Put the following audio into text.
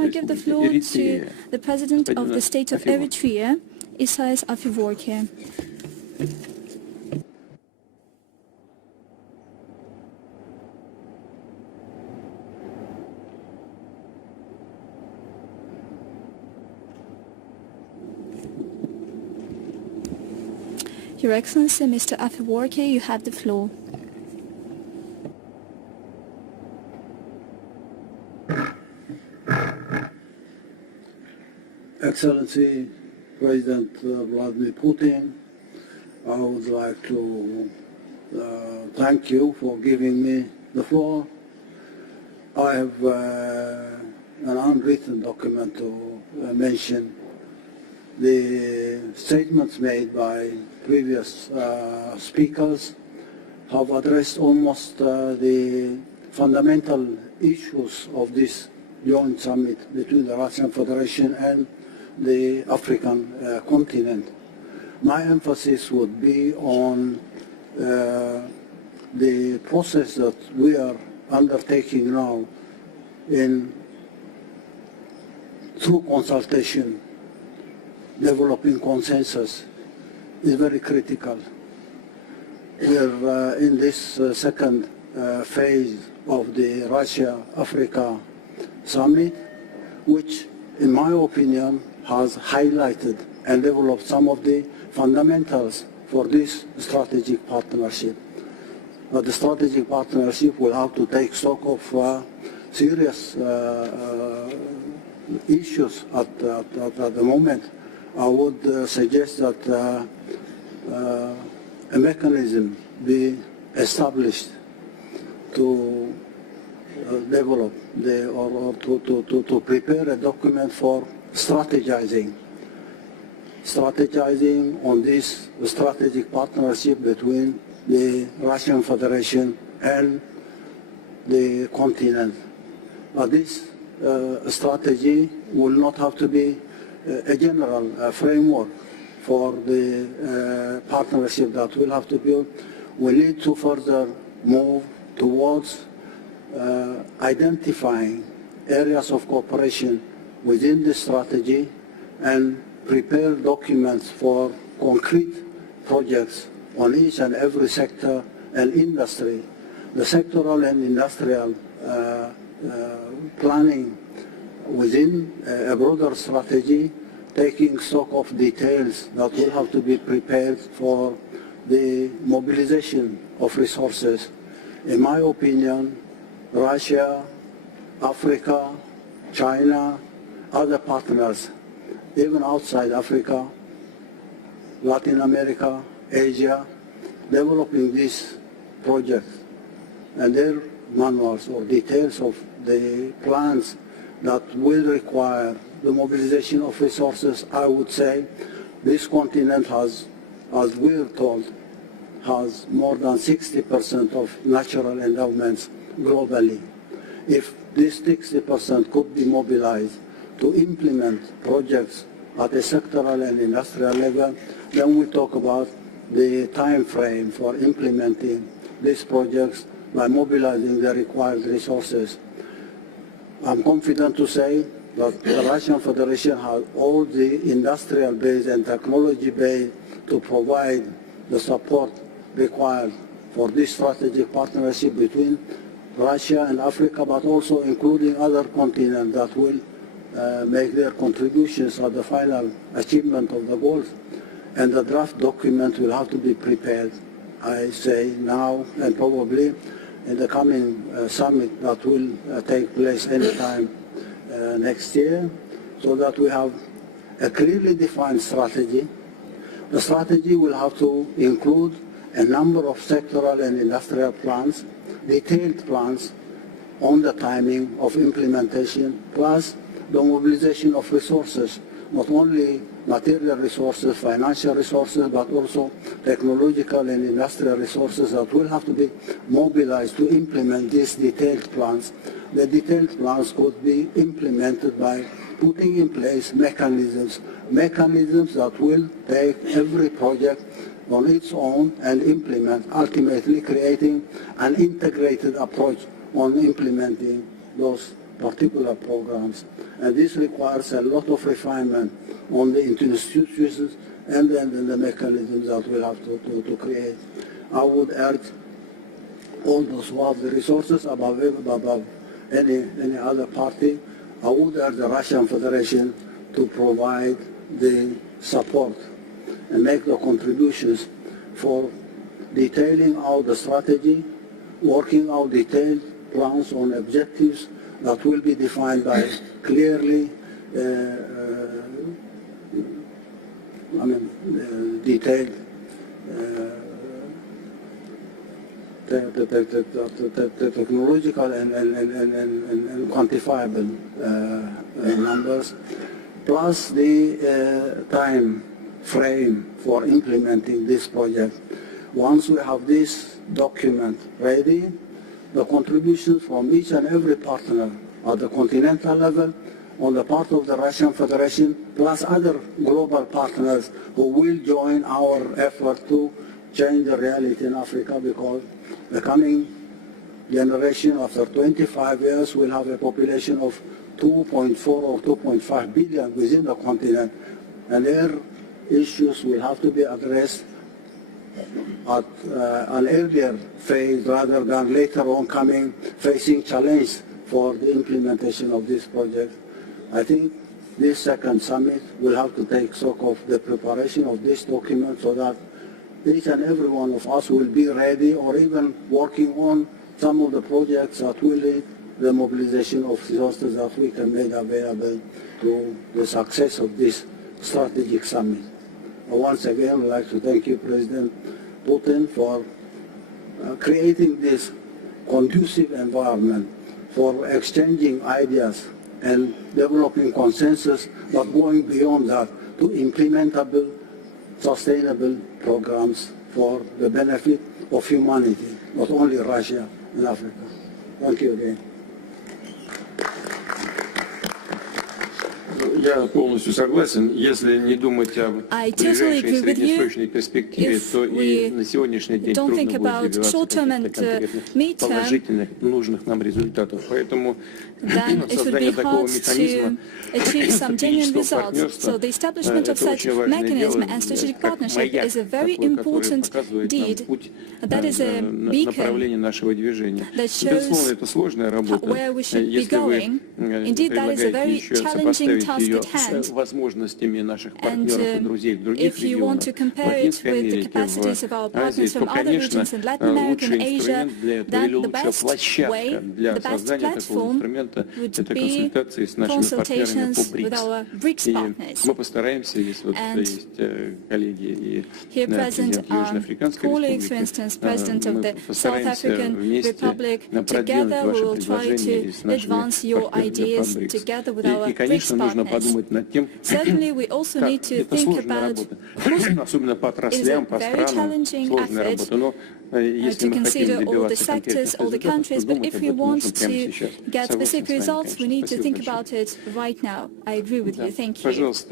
I give the floor to the President of the State of Eritrea, C.Y.N. Your Excellency, Mr. Afewerki, you have the floor. Excellency President Vladimir Putin, I would like to thank you for giving me the floor. I have an unwritten document to mention the statements made by previous speakers have addressed almost the fundamental issues of this joint summit between the Russian Federation and the African continent. My emphasis would be on the process that we are undertaking now through consultation. Developing consensus is very critical. We are in this second phase of the Russia-Africa summit, which, in my opinion, has highlighted and developed some of the fundamentals for this strategic partnership. But the strategic partnership will have to take stock of serious issues at the moment. I would suggest that a mechanism be established to develop or to prepare a document for strategizing on this strategic partnership between the Russian Federation and the continent. But this strategy will not have to be a general framework for the partnership that we'll have to build. We need to further move towards identifying areas of cooperation within the strategy and prepare documents for concrete projects on each and every sector and industry. The sectoral and industrial planning within a broader strategy, taking stock of details that will have to be prepared for the mobilization of resources. In my opinion, Russia, Africa, China, other partners, even outside Africa, Latin America, Asia, developing these projects and their manuals or details of the plans that will require the mobilization of resources. I would say this continent has, as we're told, has more than 60% of natural endowments globally. If this 60% could be mobilized to implement projects at a sectoral and industrial level, then we talk about the time frame for implementing these projects by mobilizing the required resources. I'm confident to say that the Russian Federation has all the industrial base and technology base to provide the support required for this strategic partnership between Russia and Africa, but also including other continents that will make their contributions at the final achievement of the goals. And the draft document will have to be prepared, I say now, and probably in the coming summit that will take place anytime next year, so that we have a clearly defined strategy. The strategy will have to include a number of sectoral and industrial plans, detailed plans on the timing of implementation, plus the mobilization of resources, not only material resources, financial resources, but also technological and industrial resources that will have to be mobilized to implement these detailed plans. The detailed plans could be implemented by putting in place mechanisms that will take every project on its own and implement, ultimately creating an integrated approach on implementing those particular programs. And this requires a lot of refinement on the institutions and then the mechanisms that we'll have to create. I would urge all those who have the resources above any other party, I would urge the Russian Federation to provide the support and make the contributions for detailing out the strategy, working out detailed plans on objectives that will be defined by clearly detailed the technological and quantifiable numbers, plus the time frame for implementing this project. Once we have this document ready, the contributions from each and every partner at the continental level, on the part of the Russian Federation, plus other global partners who will join our effort to change the reality in Africa, because the coming generation after 25 years will have a population of 2.4 or 2.5 billion within the continent, and their issues will have to be addressed at an earlier phase rather than later on facing challenge for the implementation of this project. I think this second summit will have to take stock of the preparation of this document so that each and every one of us will be ready or even working on some of the projects that will lead the mobilization of resources that we can make available to the success of this strategic summit. Once again, I would like to thank you, President Putin, for creating this conducive environment for exchanging ideas and developing consensus, but going beyond that to implementable, sustainable programs for the benefit of humanity, not only Russia and Africa. Thank you again. Я полностью согласен. Если не думать об ближайшей и среднесрочной перспективе, то и на сегодняшний день трудно будет добиваться конкретных, положительных, нужных нам результатов. Поэтому создание такого механизма стратегического партнерства – это очень важное дело, как маяк, такой, который показывает нам путь, направление нашего движения. Безусловно, это сложная работа. Если вы предлагаете еще сопоставить ее с возможностями наших партнеров и друзей в других регионах, в Латинской Америке, в Азии, то, конечно, лучший инструмент для этого или лучшая площадка для создания такого инструмента – это консультации с нашими партнерами по БРИКС. И мы постараемся, если вот есть коллеги и президент Южноафриканской Республики, мы постараемся вместе продвинуть ваши предложения и с нашими партнерами по БРИКС. И, конечно, нужно подумать над тем, как это сложная работа, особенно по отраслям, по странам, сложная работа. Но если мы хотим добиваться конкретных результатов, то думать об этом нужно прямо сейчас. Согласен с вами, конечно. Спасибо большое. Пожалуйста.